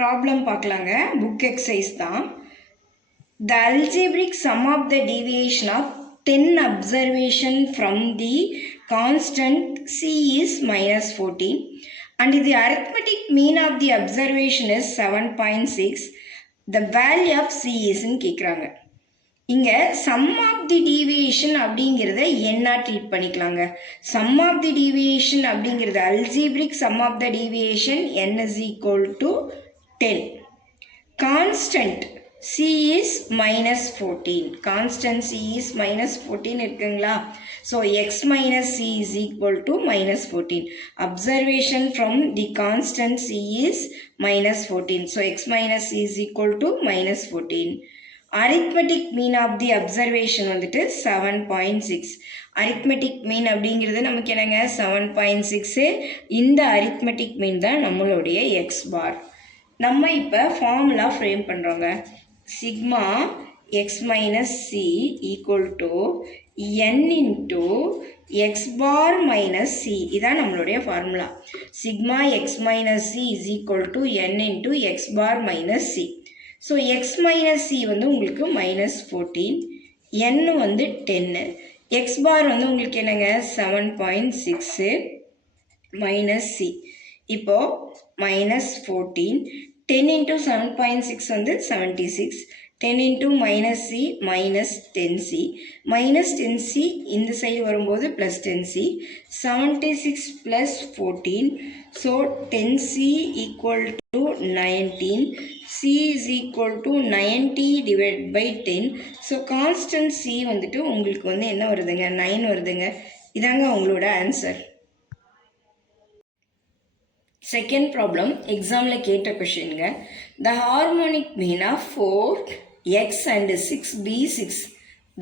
Problem பார்க்கலாங்க. Book exercise தான். The algebraic sum of the deviation of 10 observation from the constant c is minus 14 and the arithmetic mean of the observation is 7.6. The value of c is ன்னு கேட்குறாங்க. இங்கே some of the deviation அப்படிங்கிறத என்ன treat பண்ணிக்கலாங்க. Sum of the deviation அப்படிங்கிறது algebraic sum of the deviation n is equal to 10. Constant c is minus 14. Constant c is minus 14 இருக்குங்களா. So x minus c is equal to minus 14. Observation from the constant c is minus 14. So x minus c is equal to minus 14. Arithmetic mean of the observation வந்துட்டு 7.6. arithmetic mean அப்படிங்கிறது நமக்கு என்னங்க 7.6. இந்த arithmetic mean தான் நம்மளுடைய x bar. நம்ம இப்போ formula frame பண்ணுறோங்க. Sigma x minus c equal to n into x bar minus c. இதான் நம்மளுடைய formula. Sigma x minus c is equal to n into x bar minus c. So X minus C வந்து உங்களுக்கு minus 14, n வந்து 10, X பார் வந்து உங்களுக்கு என்னங்க 7.6 minus c. இப்போது minus 14, 10 into 7.6 வந்து 76, 10 into minus c minus 10c, minus 10c இந்த side வரும்போது plus 10c, 76 plus 14, so 10c equal to 19, c is equal to 90 divided by 10. so constant c வந்துட்டு உங்களுக்கு வந்து என்ன வருதுங்க 9 வருதுங்க. இதாங்க உங்களோட ஆன்சர். செகண்ட் ப்ராப்ளம் எக்ஸாமில் கேட்ட கொஷினுங்க. The harmonic mean of 4x and 6b6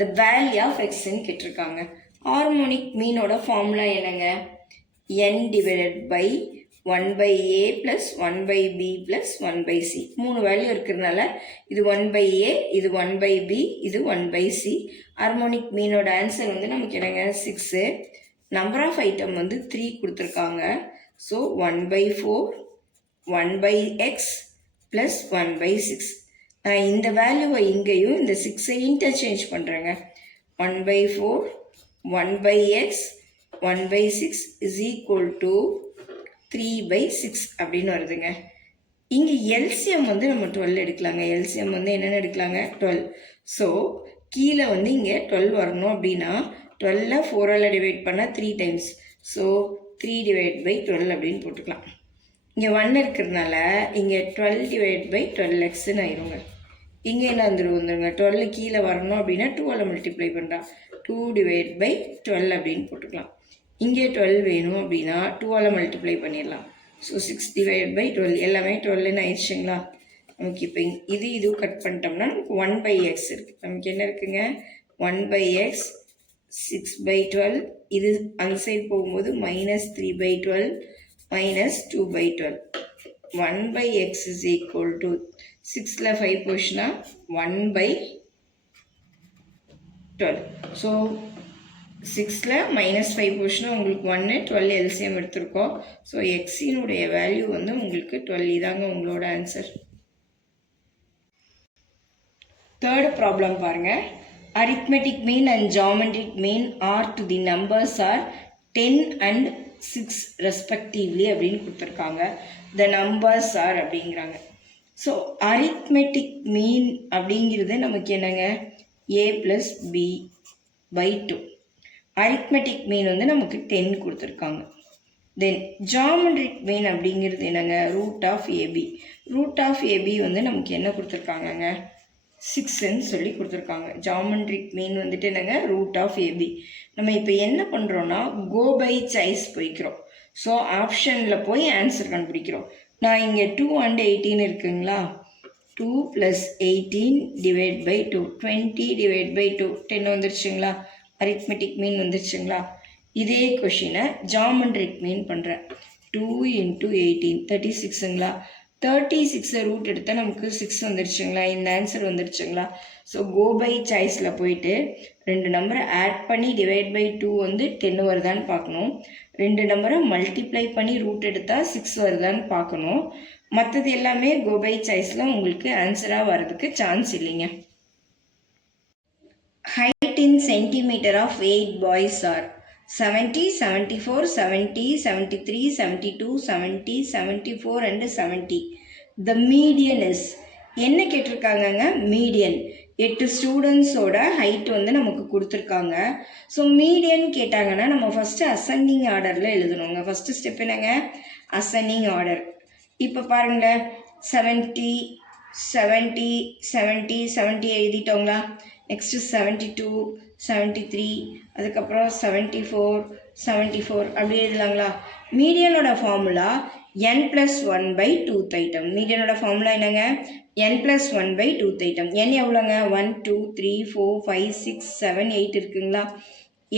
the value of எக்ஸ்ன்னு கேட்டிருக்காங்க. ஹார்மோனிக் மீனோட ஃபார்முலா என்னங்க, n divided by 1 by a plus 1 by b plus 1 by c. 3 value இருக்கிறதுனால இது 1 by a, இது 1 by b, இது 1 by c. ஹார்மோனிக் மீனோட answer வந்து நமக்கு என்னங்க 6. நம்பர் ஆஃப் ஐட்டம் வந்து 3 கொடுத்துருக்காங்க. So 1 by 4, 1 by x plus 1 by 6. நான் இந்த வேல்யூவை இங்கேயும் இந்த 6ஐ இன்டர்சேஞ்ச் பண்ணுறேங்க. 1 by 4, 1 by x, 1 by 6 is equal to 3 by 6 அப்படின்னு வருதுங்க. இங்கே எல்சிஎம் வந்து நம்ம 12 எடுக்கலாங்க. எல்சிஎம் வந்து என்னென்ன எடுக்கலாங்க 12. ஸோ கீழே வந்து இங்கே 12 வரணும் அப்படின்னா 12 4ஆல் டிவைட் பண்ணால் 3 டைம்ஸ். ஸோ 3 டிவைட் பை 12 அப்படின்னு போட்டுக்கலாம். இங்கே 1 இருக்கிறதுனால இங்கே 12 டிவைட் பை 12xன்னு ஆயிருங்க. இங்கே என்ன வந்துருங்க 12 கீழே வரணும் அப்படின்னா 2ஆல் மல்டிப்ளை பண்ணுறா 2 டிவைட் பை 12 அப்படின்னு போட்டுக்கலாம். இங்கே 12 வேணும் அப்படின்னா 2ஆல் மல்டிப்ளை பண்ணிடலாம். ஸோ 6 டிவைட் பை 12 எல்லாமே 12ன்னு ஆயிடுச்சுங்களா. நமக்கு இப்போ இது கட் பண்ணிட்டோம்னா நமக்கு 1 by x இருக்குது. நமக்கு என்ன இருக்குங்க 1 by x 6 by 12, இது அந்த சைடு போகும்போது minus 3 by 12 minus 2 by 12. 1 by x is equal to 6ல் 5 போச்சுன்னா 1 by 12. ஸோ 6ல் minus 5 போச்சுன்னா உங்களுக்கு 1, 12 எல்சிஎம் எடுத்திருக்கோம். ஸோ எக்ஸினுடைய வேல்யூ வந்து உங்களுக்கு 12. இதாங்க உங்களோட ஆன்சர். தேர்ட் ப்ராப்ளம் பாருங்கள். arithmetic mean and geometric mean are to the numbers are 10 and 6 respectively அப்படின்னு கொடுத்துருக்காங்க. the numbers are அப்படிங்கிறாங்க. ஸோ arithmetic mean அப்படிங்கிறது நமக்கு என்னங்க a plus b by 2. arithmetic mean வந்து நமக்கு 10 கொடுத்துருக்காங்க. தென் geometric mean அப்படிங்கிறது என்னங்க root of ab. root of ab வந்து நமக்கு என்ன கொடுத்துருக்காங்கங்க 6ன்னு சொல்லி கொடுத்துருக்காங்க. ஜாமெட்ரிக் மீன் வந்துட்டு என்னங்க ரூட் ஆஃப் ஏபி. நம்ம இப்போ என்ன பண்ணுறோன்னா கோ பை சாய்ஸ் போய்க்கிறோம். ஸோ ஆப்ஷனில் போய் ஆன்சர் கண்டுபிடிக்கிறோம். நான் இங்கே 2 and 18 இருக்குங்களா. 2 + 18 டிவைட் பை 2, 20 டிவைட் பை 2, 10 வந்துருச்சுங்களா. அரித்மெட்டிக் மீன் வந்துருச்சுங்களா. இதே கொஷினை ஜாமெட்ரிக் மீன் பண்ணுறேன். 2 × 18 36ங்களா. 36 ரூட் எடுத்தால் நமக்கு 6 வந்துருச்சுங்களா. இந்த ஆன்சர் வந்துருச்சுங்களா. ஸோ கோ பை சாய்ஸில் போயிட்டு 2 நம்பரை ஆட் பண்ணி டிவைட் பை 2 வந்து 10 வருதான்னு பார்க்கணும். 2 நம்பரை மல்டிப்ளை பண்ணி ரூட் எடுத்தால் 6 வருதான்னு பார்க்கணும். மற்றது எல்லாமே கோ பை சாய்ஸில் உங்களுக்கு ஆன்சராக வர்றதுக்கு சான்ஸ் இல்லைங்க. Height in centimetre of 8 boys are 70, 74, 70, 73, 72, 70, 74 and 70. The median is என்ன கேட்டிருக்காங்கங்க? மீடியன். 8 ஸ்டூடெண்ட்ஸோட ஹைட் வந்து நமக்கு கொடுத்துருக்காங்க. ஸோ மீடியன் கேட்டாங்கன்னா நம்ம ஃபஸ்ட்டு அசெண்டிங் ஆர்டரில் எழுதணுங்க. ஃபஸ்ட்டு ஸ்டெப் என்னங்க? Ascending order. இப்போ பாருங்களேன், 70 70 70 70 எழுதிட்டோங்களா? நெக்ஸ்ட்டு 72 73 அதுக்கப்புறம் 74 74 அப்படி எழுதலாங்களா? மீடியனோட ஃபார்முலா n+1/2th item. மீடியனோட ஃபார்முலா என்னங்க? n+1/2th item. n எவ்வளோங்க? 1 2 3 4 5 6 7 8 இருக்குங்களா?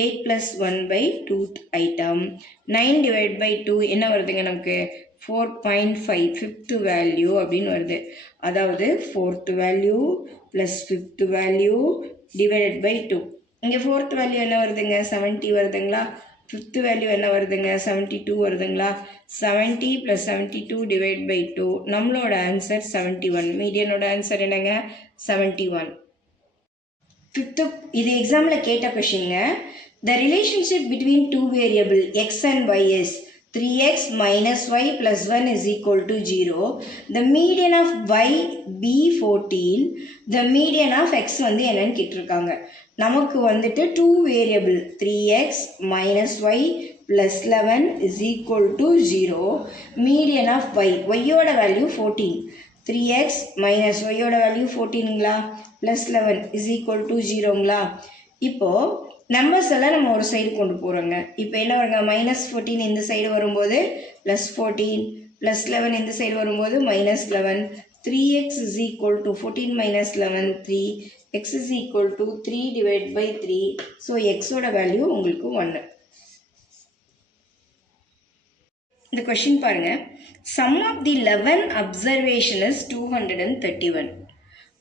8+1/2th item. 9/2 என்ன வருதுங்க நமக்கு? 4.5 ஃபிஃப்த் வேல்யூ அப்படின்னு வருது. அதாவது 4th value plus 5th value divided by 2. இங்கே 4th வேல்யூ என்ன வருதுங்க? 70 வருதுங்களா? 5th வேல்யூ என்ன வருதுங்க? 72 வருதுங்களா? 70 + 72 டிவைட் பை 2. நம்மளோட ஆன்சர் 71. மீடியனோட ஆன்சர் என்னங்க? 71. 5th இது எக்ஸாமில் கேட்ட கொஷின்ங்க. The relationship between two variable x and y is 3x minus y plus 1 is equal to 0. The median of y b14. The median of x வந்து என்னன்னு கேட்டிருக்காங்க. நமக்கு வந்துட்டு 2 variable 3x minus y plus 11 is equal to 0. Median of y. y-ஓட value 14. 3x minus y-ஓட value 14ங்களா? plus 11 is equal to 0ங்களா? இப்போது நம்பர்ஸ் எல்லாம் நம்ம ஒரு சைடு கொண்டு போகிறோங்க. இப்போ என்ன வருங்க? -14 இந்த சைடு வரும்போது +14 +11 இந்த சைடு வரும்போது -11. 3x is equal to 14 minus 11 3. x is equal to 3 divided by 3. So எக்ஸோட வேல்யூ உங்களுக்கு 1. இந்த கொஷின் பாருங்க. Sum of the 11 observation is 231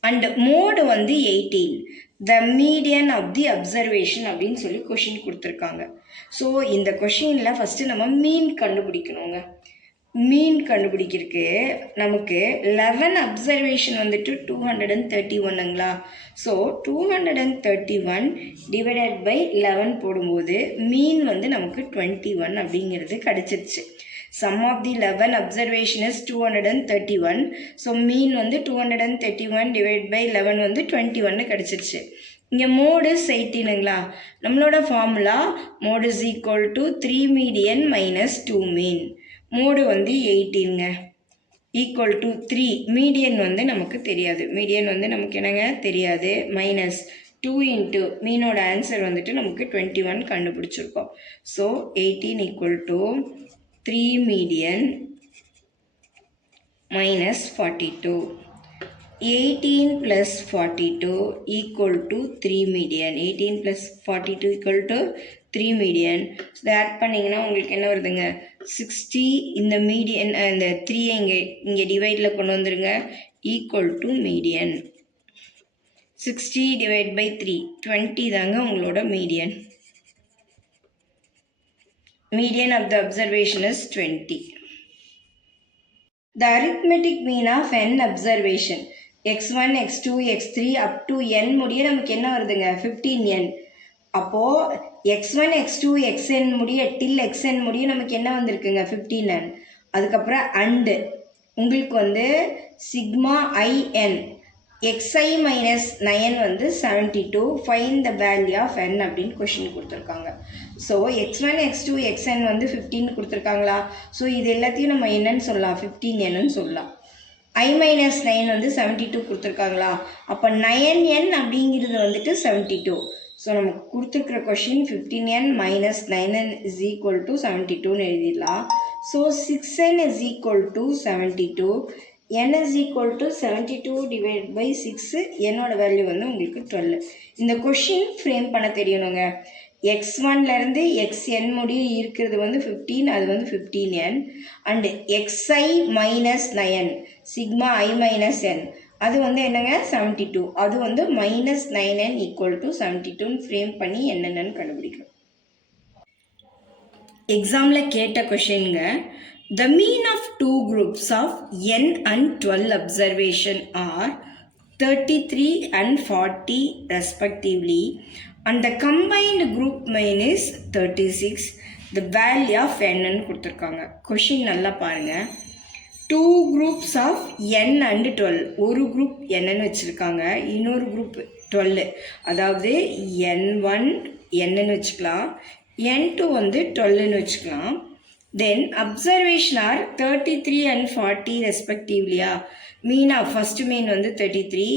and mode வந்து 18. The median of the observation அப்படின்னு சொல்லி கொஷின் கொடுத்துருக்காங்க. ஸோ இந்த கொஷினில் ஃபஸ்ட்டு நம்ம மீன் கண்டுபிடிக்கணுங்க. மீன் கண்டுபிடிக்கிறதுக்கு நமக்கு 11 அப்சர்வேஷன் வந்துட்டு 231ங்களா? ஸோ 231 டிவைடட் பை 11 போடும்போது மீன் வந்து நமக்கு 21 அப்படிங்கிறது கிடச்சிருச்சு. Sum of the 11 observation is 231. So mean வந்து 231 டிவைட் பை 11 வந்து 21 கிடச்சிருச்சு. இங்கே மோடு 18ங்களா? நம்மளோட formula mode is equal to 3 median minus 2 mean. Mode வந்து 18ங்க. ஈக்குவல் டு 3 மீடியன் வந்து நமக்கு தெரியாது. மீடியன் வந்து நமக்கு என்னங்க தெரியாது. மைனஸ் 2 இன்ட்டு மீனோட ஆன்சர் வந்துட்டு நமக்கு 21 கண்டுபிடிச்சிருக்கோம். So 18 equal to 3 median minus 42. 18 plus 42 equal to 3 median. 18 plus 42 equal to 3 median. So add பண்ணிங்கன்னா உங்களுக்கு என்ன வருதுங்க? 60. இந்த மீடியன் இந்த 3 இங்கே டிவைடில் கொண்டு வந்துருங்க. Equal to median. 60 divide by 3 20 தாங்க உங்களோட மீடியன். Median of the observation is 20. The arithmetic mean of n observation x1, x2, x3 up to n முடிய நமக்கு என்ன வருதுங்க? 15n. அப்போது x1, x2, xn முடிய till xn முடிய நமக்கு என்ன வந்திருக்குங்க? 15n. அதுக்கப்புறம் அண்டு உங்களுக்கு வந்து சிக்மா in xi minus 9 வந்து 72. Find the value of n அப்படின்னு கொஷின் கொடுத்துருக்காங்க. ஸோ x1, x2, xn வந்து 15 கொடுத்துருக்காங்களா? ஸோ இது எல்லாத்தையும் நம்ம என்னன்னு சொல்லலாம்? 15nன்னு சொல்லலாம். i மைனஸ் 9 வந்து 72 கொடுத்துருக்காங்களா? அப்போ 9n அப்படிங்கிறது வந்துட்டு 72. ஸோ நமக்கு கொடுத்துருக்குற question 15n minus 9n is equal to 72ன்னு எழுதிடலாம். So 6n is equal to 72. n is equal to 72 divided by 6. என்னோட வேல்யூ வந்து உங்களுக்கு 12. இந்த கொஷின் ஃப்ரேம் பண்ண தெரியணுங்க. x1லேருந்து xn முடிய இருக்கிறது வந்து 15, அது வந்து 15n. And xi minus 9 sigma i minus n அது வந்து என்னங்க? 72. அது வந்து மைனஸ் 9n ஈக்குவல் டு 72ன்னு ஃப்ரேம் பண்ணி என்னென்னு கண்டுபிடிக்கணும். எக்ஸாமில் கேட்ட கொஷின்ங்க. The mean of two groups of n and 12 observation are 33 and 40 respectively, and the combined group mean is 36. The value of n ன்னு கொடுத்துருக்காங்க. கொஷின் நல்லா பாருங்கள். Two groups of n and 12. ஒரு குரூப் என்னன்னு வச்சுருக்காங்க, இன்னொரு குரூப் 12. அதாவது n1 என்னன்னு வச்சுக்கலாம், n2 வந்து 12ன்னு வச்சுக்கலாம். Then observation are 33 and 40 respectively. Mean of first mean வந்து 33,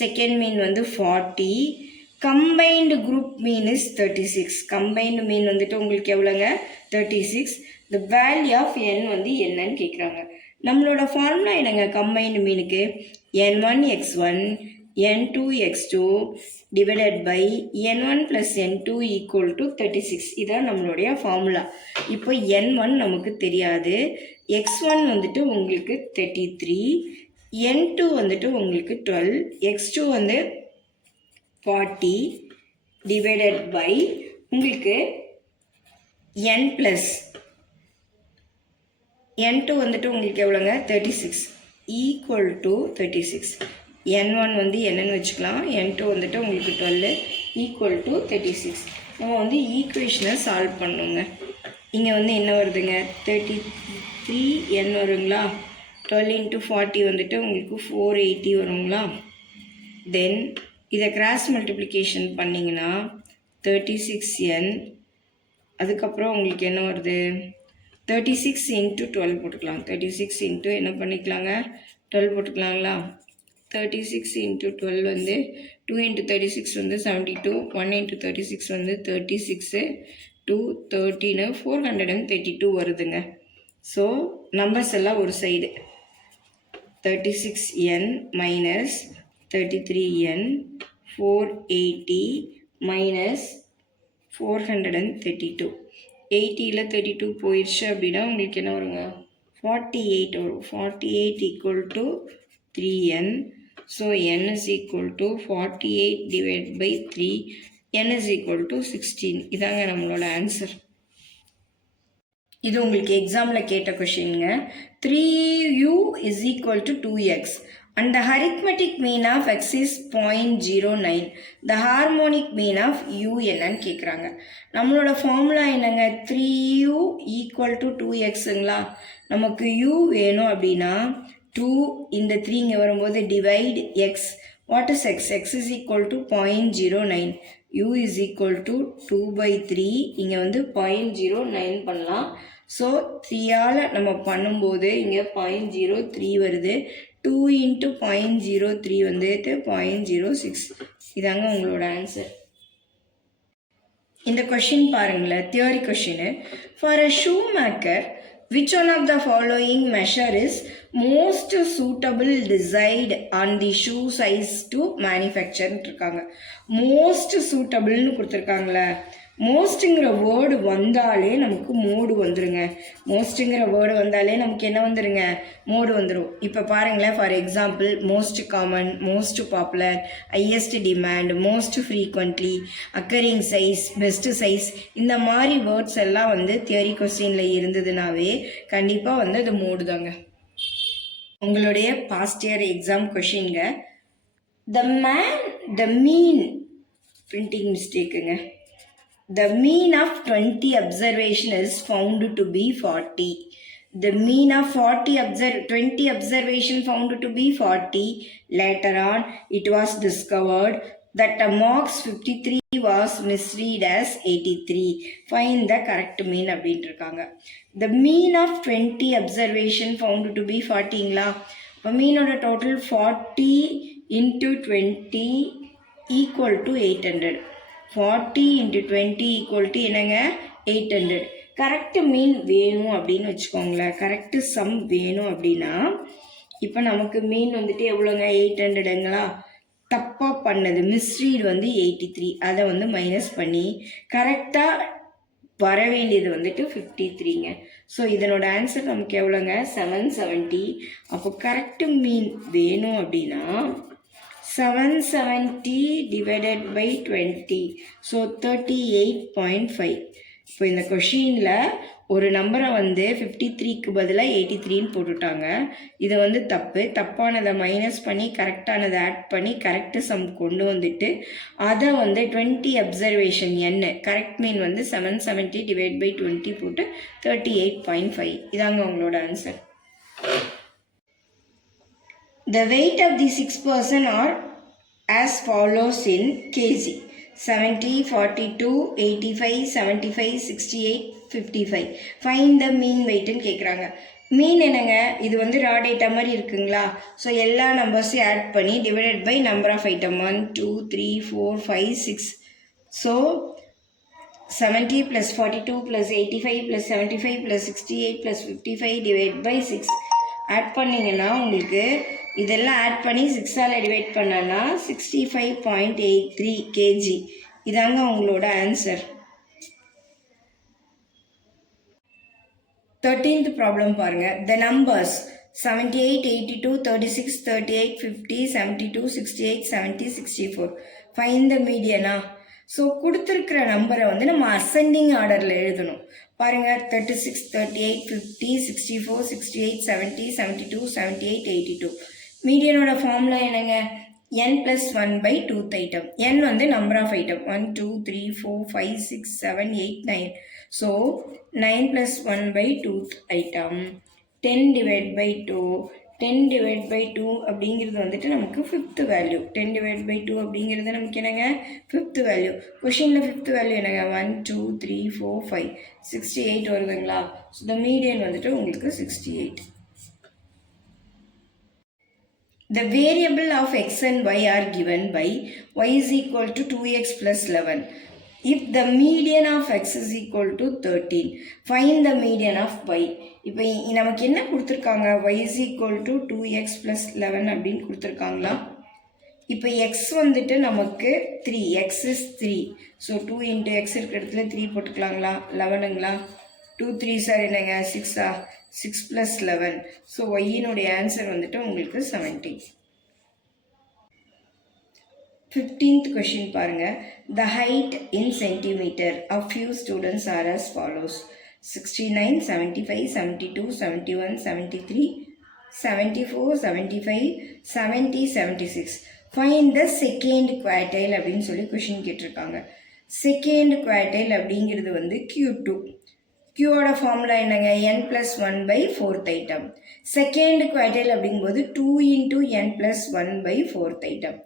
second mean வந்து 40. Combined group mean is 36. Combined mean வந்துட்டு உங்களுக்கு எவ்வளோங்க, 36. The value of n வந்து என்னன்னு கேட்குறாங்க. நம்மளோட ஃபார்முலா என்னங்க கம்பைன்டு மீனுக்கு, n1 x1 n2 x2 divided by n1 + n2 = 36. இதான் நம்மளுடைய ஃபார்முலா. இப்போ n1 நமக்கு தெரியாது, x1 வந்துட்டு உங்களுக்கு 33, n2 வந்துட்டு உங்களுக்கு 12, x2 வந்து 40 டிவைடட் பை உங்களுக்கு n + n2 வந்துட்டு உங்களுக்கு எவ்வளோங்க, 36 = 36. n1 வந்து என்னன்னு வச்சுக்கலாம், n2 வந்துட்டு உங்களுக்கு 12 = 36. நம்ம வந்து ஈக்குவேஷனை சால்வ் பண்ணுங்க. இங்கே வந்து என்ன வருதுங்க, 33n வருங்களா, 12 × 40 வந்துட்டு உங்களுக்கு 480 வருங்களா. தென் இதை கிராஸ் மல்டிப்ளிகேஷன் பண்ணிங்கன்னா 36n, அதுக்கப்புறம் உங்களுக்கு என்ன வருது, 36 × 12 போட்டுக்கலாம். 36 × என்ன பண்ணிக்கலாங்க, 12 போட்டுக்கலாங்களா. 36 × 12 வந்து 2 × 36 வந்து 72, 1 × 36 வந்து 36, 2 13 432 வருதுங்க. ஸோ நம்பர்ஸ் எல்லாம் ஒரு side, 36n minus 33n 480 minus 432. 80ல் 32 போயிடுச்சு அப்படின்னா உங்களுக்கு என்ன வருங்க, 48 வரும். 48 = 3n. So n = 48 divide by 3, n = 16. இதாங்க நம்மளோட ஆன்சர். இது உங்களுக்கு எக்ஸாமில் கேட்ட கொஷினுங்க. 3u = 2x and the arithmetic mean of x is 0.09. the harmonic mean of u என்னன்னு கேட்குறாங்க. நம்மளோட ஃபார்முலா என்னங்க, 3u = 2xங்களா. நமக்கு u வேணும் அப்படின்னா 2 இந்த 3 இங்கே வரும்போது divide x. What is x? x is equal to 0.09. u is equal to 2/3. இங்கே வந்து 0.09 பண்ணலாம். ஸோ 3ஆல் நம்ம பண்ணும்போது இங்கே 0.03 வருது. 2 × 0.03 வந்துட்டு 0.06. இதாங்க உங்களோட ஆன்சர். இந்த கொஷின் பாருங்களேன், theory question. For a shoe maker which one of the following measure is most suitable decide on the shoe size to manufacture இருக்காங்க. most suitableனு கொடுத்துருக்காங்களே, மோஸ்ட்டுங்கிற வேர்டு வந்தாலே நமக்கு மோடு வந்துருங்க. மோஸ்ட்டுங்கிற வேர்டு வந்தாலே நமக்கு என்ன வந்துருங்க, மோடு வந்துடும். இப்போ பாருங்களேன், for example most common, most popular, highest demand, most frequently, occurring size, best size, இந்த மாதிரி வேர்ட்ஸ் எல்லாம் வந்து தியரி கொஸ்டினில் இருந்ததுனாவே கண்டிப்பாக வந்து அது மோடு தாங்க. உங்களுடைய பாஸ்ட் இயர் எக்ஸாம் கொஷின்ங்க. த மீன் பிரிண்டிங் மிஸ்டேக்குங்க. The mean of 20 observation is found to be 40. The mean of 20 observation found to be 40. Later on, it was discovered that the marks 53 was misread as 83. Find the correct mean அப்படின்ட்டுருக்காங்க. The mean of 20 observation found to be 40ங்களா. இப்போ மீனோட total 40 × 20 = 800. 40 × 20 = என்னங்க, 800. Correct mean வேணும் அப்படின்னு வச்சுக்கோங்களேன். Correct some வேணும் அப்படின்னா இப்போ நமக்கு மீன் வந்துட்டு எவ்வளோங்க, 800ங்களா. தப்பாக பண்ணது மிஸ்ரீட் வந்து 83, அதை வந்து மைனஸ் பண்ணி கரெக்டாக வர வேண்டியது வந்துட்டு 53ங்க. ஸோ இதனோட ஆன்சர் நமக்கு எவ்வளோங்க, 770. அப்போ கரெக்டு மீன் வேணும் அப்படின்னா 770 divided by 20. ஸோ 38.5. இப்போ இந்த கொஷினில் ஒரு நம்பரை வந்து 53க்கு பதிலாக 83ன்னு போட்டுட்டாங்க. இதை வந்து தப்பானதை மைனஸ் பண்ணி கரெக்டானதை ஆட் பண்ணி கரெக்டு சம் கொண்டு வந்துட்டு அதை வந்து 20 அப்சர்வேஷன் என்ன கரெக்ட் மீன் வந்து 770 டிவைட் பை 20 போட்டு 38.5. இதாங்க உங்களோட answer. The weight of the 6 person are as follows in kg: 70, 42, 85, 75, 68, 55. Find the mean weight ன்னு கேட்குறாங்க. மீன் என்னங்க, இது வந்து ரா டேட்டா மாதிரி இருக்குங்களா. ஸோ எல்லா நம்பர்ஸையும் ஆட் பண்ணி divided by number of item 1 2 3 4 5 6. So 70 + 42 + 85 + 75 + 68 + 55 divide by 6 add பண்ணிங்கன்னா உங்களுக்கு இதெல்லாம் ஆட் பண்ணி 6ஆல் டிவைட் பண்ணனா 65.83 kg. இதாங்க உங்களோட ஆன்சர். 13th ப்ராப்ளம் பாருங்க. The numbers 78, 82, 36, 38, 50, 72, 68, 70, 64. Find the median. So கொடுத்துருக்கிற நம்பரை வந்து நம்ம அசெண்டிங் ஆர்டரில் எழுதணும். பாருங்கள், 36, 38, 50, 64, 68, 70, 72, 78, 82. மீடியனோட ஃபார்முலா என்னங்க, n+1/2 ஐட்டம். n வந்து number of item 1 2 3 4 5 6 7 8 9. So 9+1/2 item 10 divide by 2. 10 divide by 2 அப்படிங்கிறது வந்துட்டு நமக்கு 5th வேல்யூ. 10 டிவைட் பை 2 அப்படிங்கிறது நமக்கு என்னங்க, 5th வேல்யூ. கொஷினில் 5th வேல்யூ என்னங்க, 1 2 3 4 5 68 வருதுங்களா. ஸோ த மீடியன் வந்துட்டு உங்களுக்கு 68. The variable of x and y are given by y is equal to 2x plus 11. If the median of x is equal to 13, find the median of y. இப்போ நமக்கு என்ன கொடுத்துருக்காங்க, y is equal to 2x plus 11 அப்படின்னு கொடுத்துருக்காங்களா. இப்போ x வந்துட்டு நமக்கு 3, x is 3. So 2 into x இருக்கிற இடத்துல 3 போட்டுக்கலாங்களா, 11ங்களா. 2 3 சார் என்னங்க 6ஆ, 6 plus 11. ஸோ ஒய்யினுடைய ஆன்சர் வந்துட்டு உங்களுக்கு 70. 15th கொஷின் பாருங்கள். The height in centimeter of few students are as follows: 69, 75, 72, 71, 73, 74, 75, 70, 76. Find the second quartile அப்படின்னு சொல்லி கொஷின் கேட்டிருக்காங்க. செகண்ட் குவார்டைல் அப்படிங்கிறது வந்து Q2. Qயோட ஃபார்முலா என்னங்க, n+1/4 ஐட்டம். செகண்ட் குவார்டைல் அப்படிங்கும்போது 2 into n+1/4 ஐட்டம்.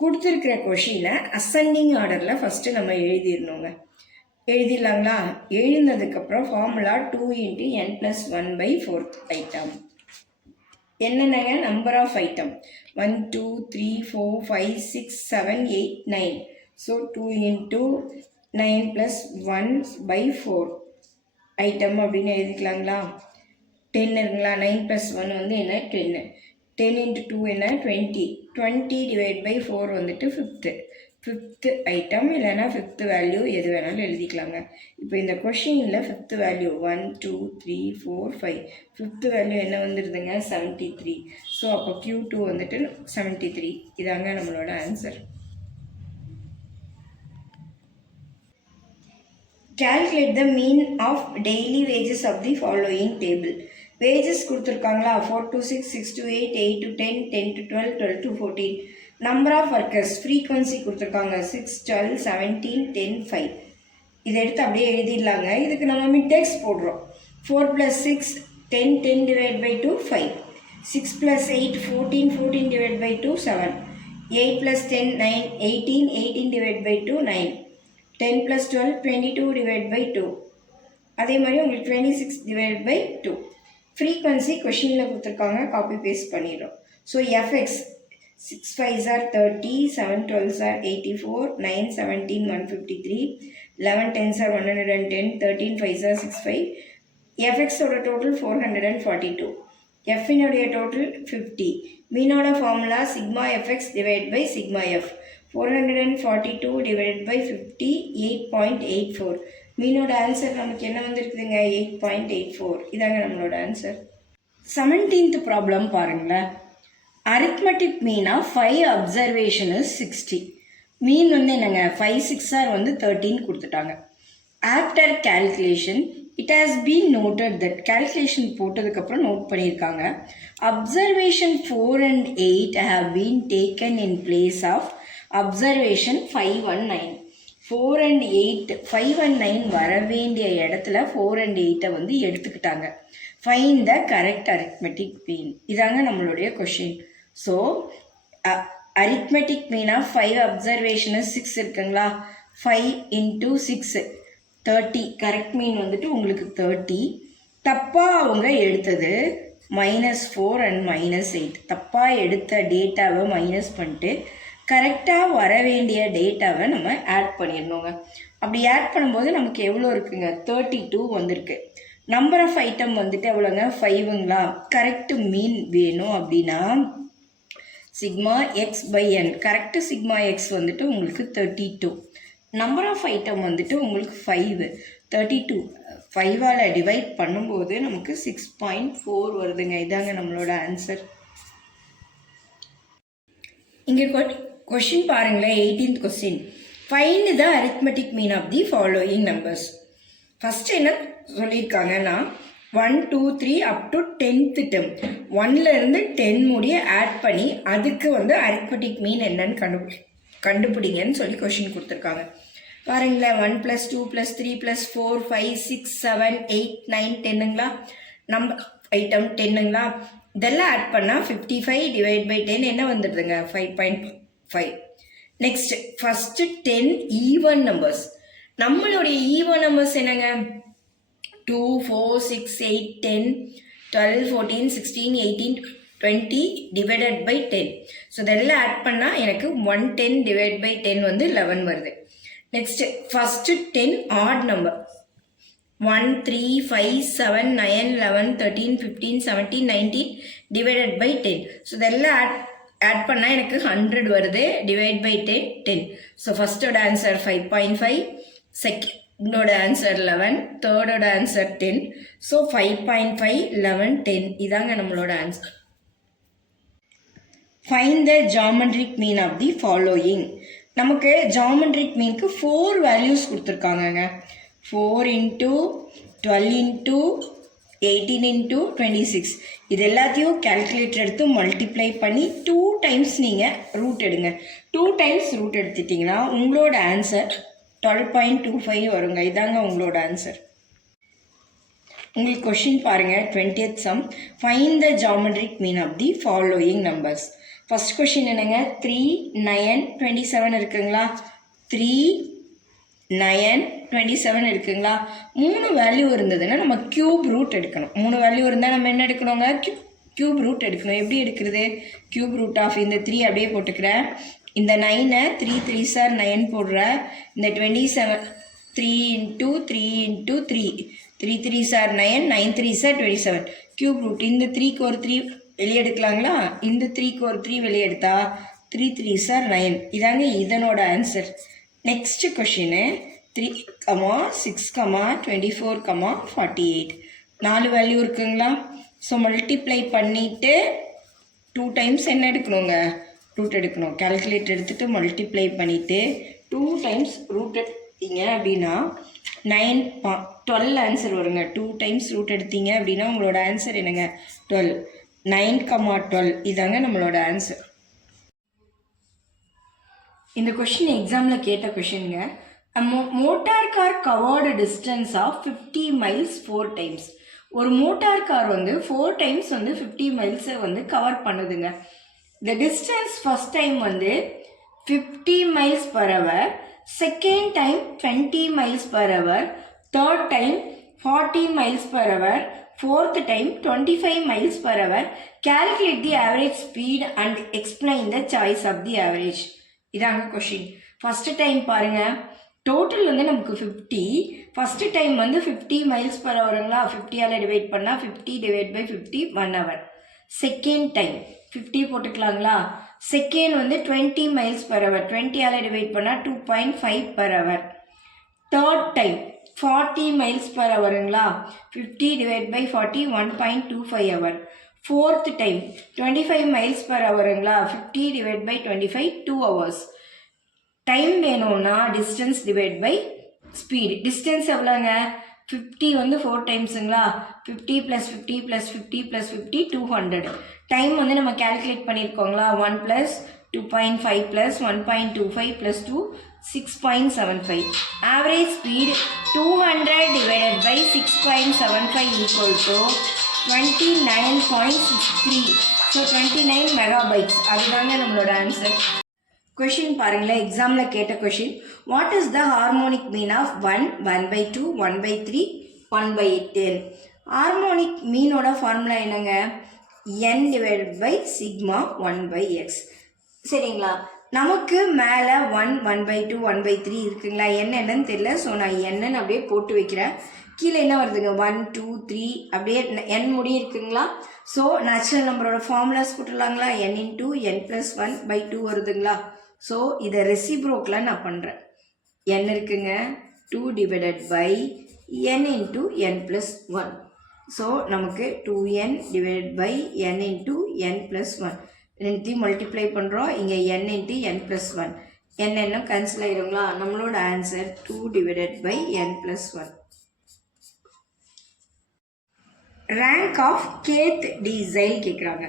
கொடுத்துருக்கிற கொஷினை அசெண்டிங் ஆர்டரில் ஃபஸ்ட்டு நம்ம எழுதிடணுங்க. எழுதிடலாங்களா. எழுதினதுக்கப்புறம் ஃபார்முலா 2 into n+1/4 ஐட்டம். என்னென்னங்க, number of item 1 2 3 4 5 6 7 8 9. So 2 into 9 + 1/4 item அப்படின்னு எழுதிக்கலாங்களா. 10 இருக்குங்களா. 9 + 1 வந்து என்ன, 10. 10 into 2 என்ன, 20. 20 டிவைட் பை 4 வந்துட்டு 5th ஐட்டம், இல்லைன்னா 5th வேல்யூ எது வேணாலும் எழுதிக்கலாங்க. இப்போ இந்த கொஷினில் 5th வேல்யூ 1 2 3 4 5. 5th வேல்யூ என்ன வந்துடுதுங்க, 73. ஸோ அப்போ Q2 வந்துட்டு 73. இதாங்க நம்மளோட answer. Calculate the mean of daily wages of the following table. Wages கொடுத்துருக்காங்களா, 4 to 6, 6 to 8, 8 to 10, 10 to 12, 12 to 14. Number of workers, frequency கொடுத்துருக்காங்க 6, 12, 17, 10, 5. இதை எடுத்து அப்படியே எழுதிடலாங்க. இதுக்கு நம்ம மிட்டெக்ஸ் போடுறோம். 4 + 6 10, 10 divided by 2 5. 6 + 8 14, 14 divided by 2 7. 8 + 10 9, 18, 18 divided by 2 9. 10 + 12 22 divided by 2. அதே மாதிரி உங்களுக்கு 26 divided by 2. ஃப்ரீக்வன்சி கொஷினில் கொடுத்துருக்காங்க, காப்பி பேஸ்ட் பண்ணிடுறோம். So FX 6 5s are 30, 7 12s are 84, 9 17 153, 11 10s are 110, 13 5s are 65. எஃப்எக்ஸோட டோட்டல் 442. எஃப்இனுடைய டோட்டல் 50. மீனோட formula sigma f x divide by sigma f. 442 divided by 50, 8.84. மீனோட ஆன்சர் நமக்கு என்ன வந்துருக்குதுங்க, 8.84. இதாங்க நம்மளோட ஆன்சர். 17th ப்ராப்ளம் பாருங்களேன். Arithmetic mean of 5 observation is 60. Mean வந்து என்னங்க, 5 6 வந்து 13 கொடுத்துட்டாங்க. After calculation It has been noted that calculation போட்டதுக்கப்புறம் நோட் பண்ணியிருக்காங்க observation 4 and 8 have been taken in place of observation 5 and 9. 4 and 8 5 and 9 வர வேண்டிய இடத்துல 4 and 8 வந்து எடுத்துக்கிட்டாங்க. Find the correct arithmetic mean. இதாங்க நம்மளுடைய question. So arithmetic mean of 5 observation 6 இருக்குங்களா, 5 into 6 30. கரெக்ட் மீன் வந்துட்டு உங்களுக்கு 30. தப்பாக அவங்க எடுத்தது -4 and -8. தப்பாக எடுத்த டேட்டாவை மைனஸ் பண்ணிட்டு கரெக்டாக வர வேண்டிய டேட்டாவை நம்ம ஆட் பண்ணிடணுங்க. அப்படி ஆட் பண்ணும்போது நமக்கு எவ்வளோ இருக்குங்க, 32 வந்திருக்கு. நம்பர் ஆஃப் ஐட்டம் வந்துட்டு எவ்வளோங்க, 5ங்களா. கரெக்டு மீன் வேணும் அப்படின்னா sigma x by n. Correct sigma x வந்துட்டு உங்களுக்கு 32. நம்பர் ஆஃப் ஐட்டம் வந்துட்டு உங்களுக்கு 5. 32 5ஆல் டிவைட் பண்ணும்போது நமக்கு 6.4 வருதுங்க. இதாங்க நம்மளோட ஆன்சர். இங்கே கொஷின் பாருங்களேன், 18th question. Find the arithmetic mean of the following numbers. First என்ன சொல்லியிருக்காங்கன்னா 1 2 3 அப் டு 10th term 1லேருந்து 10 முடிய ஆட் பண்ணி அதுக்கு வந்து அரித்மெட்டிக் மீன் என்னன்னு கண்டுபிடிங்கன்னு சொல்லி கொஷின் கொடுத்துருக்காங்க. பாருங்களேன், 1 + 2 + 3 + 4 5 6 7 8 9 10ங்களா. Number item 10ங்களா. இதெல்லாம் ஆட் பண்ணால் 55 டிவைட் பை 10 என்ன வந்துடுதுங்க, 5.5. Next first 10 even numbers. நம்மளுடைய ஈவன் நம்பர்ஸ் என்னங்க, 2 4 6 8 10 12 14 16 18 20 டிவைடட் பை 10. ஸோ இதெல்லாம் ஆட் பண்ணால் எனக்கு 110 டிவைட் பை 10 வந்து 11 வருது. Next first 10 add number 1 3 5 7 9 11 13 15 17 19 divided by 10. So இதெல்லாம் ஆட் பண்ணால் எனக்கு 100 வருது. Divide by 10 10. ஸோ ஃபஸ்ட்டோட ஆன்சர் 5.5, செகண்டோட ஆன்சர் 11, தேர்டோட ஆன்சர் 10. ஸோ 5.5 11 10 இதாங்க நம்மளோட answer. Find the geometric mean of the following. நமக்கு ஜாமெட்ரிக் மீனுக்கு 4 வேல்யூஸ் கொடுத்துருக்காங்கங்க. 4 × 12 × 18 × 26. இது எல்லாத்தையும் கேல்குலேட்டர் எடுத்து மல்டிப்ளை பண்ணி 2 டைம்ஸ் நீங்கள் ரூட் எடுங்க. 2 டைம்ஸ் ரூட் எடுத்துட்டிங்கன்னா உங்களோட ஆன்சர் 12.25 வருங்க. இதாங்க உங்களோட ஆன்சர். உங்களுக்கு கொஷின் பாருங்கள், 20th sum. Find the geometric mean of the following numbers. First question என்னங்க, 3 9 27 இருக்குங்களா. 3 9 27 இருக்குங்களா. 3 வேல்யூ இருந்ததுன்னா நம்ம க்யூப் ரூட் எடுக்கணும். 3 வேல்யூ இருந்தால் நம்ம என்ன எடுக்கணுங்க, க்யூப் ரூட் எடுக்கணும். எப்படி எடுக்கிறது, க்யூப் ரூட் ஆஃப் இந்த 3 அப்படியே போட்டுக்கிறேன். இந்த 9 3 3s are 9 போடுறேன். இந்த 27 3 × 3 × 3 3 3s are 9 9 3s are 27. Cube root இந்த 3க்கு ஒரு 3 வெளியே எடுக்கலாங்களா. இந்த 3க்கு ஒரு 3 வெளியே எடுத்தா 3 3s are 9. இதாங்க இதனோட ஆன்சர். Next question 3, 6, 24, 48. 4 வேல்யூ இருக்குங்களா. ஸோ மல்டிப்ளை பண்ணிவிட்டு 2 டைம்ஸ் என்ன எடுக்கணுங்க, ரூட் எடுக்கணும். கேல்குலேட்டர் எடுத்துகிட்டு மல்டிப்ளை பண்ணிவிட்டு 2 டைம்ஸ் ரூட் எடுத்தீங்க அப்படின்னா 12 ஆன்சர் வருங்க. 2 டைம்ஸ் ரூட் எடுத்தீங்க அப்படின்னா உங்களோட ஆன்சர் என்னங்க, 12. 9, 12 இதாங்க நம்மளோட ஆன்சர். இந்த கொஷின் எக்ஸாமில் கேட்ட கொஷினுங்க. Motor car covered distance of 50 miles 4 times. ஒரு மோட்டார் கார் வந்து 4 டைம்ஸ் வந்து 50 மைல்ஸை வந்து கவர் பண்ணுதுங்க. த டிஸ்டன்ஸ் ஃபஸ்ட் டைம் வந்து 50 miles per hour, second time 20 miles per hour, third time 40 miles per hour, fourth time 25 miles per hour. Calculate the average speed and explain the choice of the average. இதாங்க question. First time பாருங்கள், total வந்து நமக்கு 50. First time வந்து 50 miles per hourங்களா. 50ஆல் divide பண்ணால் 50 divide by 50 1 hour. Second time 50 போட்டுக்கலாங்களா. Second வந்து 20 மைல்ஸ் per hour. 20ஆல் டிவைட் பண்ணால் 2.5 per hour. Third time 40 miles per hourங்களா. 50 divide by 40 1.25 hour. Fourth time 25 miles per hourங்களா. 50 டிவைட் பை 25 2 hours. டைம் வேணும்னா distance divide by speed. Distance எவ்வளோங்க, 50 வந்து 4 டைம்ஸுங்களா, 50 + 50 + 50 + 50 200. Time வந்து நம்ம கால்குலேட் பண்ணியிருக்கோங்களா, 1 + 2.5 + 1.25 + 2 6.75. Average speed 200 divided by 6.75 equal to 29.63. So 29 megabytes. அதுதாங்க நம்மளோட ஆன்சர். கொஷின் பாருங்களேன், எக்ஸாமில் கேட்ட question. What is the harmonic mean of 1, 1/2, 1/3, 1/10? Harmonic மீனோட ஃபார்முலா என்னங்க, n divided by sigma 1/x. சரிங்களா, நமக்கு மேலே 1, 1/2, 1/3 இருக்குங்களா, என்னன்னு தெரியல. ஸோ நான் என்னன்னு அப்படியே போட்டு வைக்கிறேன். கீழே என்ன வருதுங்க, 1, 2, 3 அப்படியே n முடி இருக்குங்களா. ஸோ நேச்சுரல் நம்பரோட ஃபார்முலாஸ் போட்டுடலாங்களா, n × n + 1/2 வருதுங்களா. ஸோ இதை ரெசிப்ரோக்கில் நான் பண்ணுறேன். n இருக்குங்க, 2 divided by n × n + 1. So நமக்கு 2n divided by n × n + 1. ரெண்டுத்தையும் மல்டிப்ளை பண்ணுறோம். இங்கே n × n + 1. n என்ன கேன்சல் ஆகிடுங்களா. நம்மளோட answer 2 divided by n + 1. Rank of kth decile கேட்குறாங்க.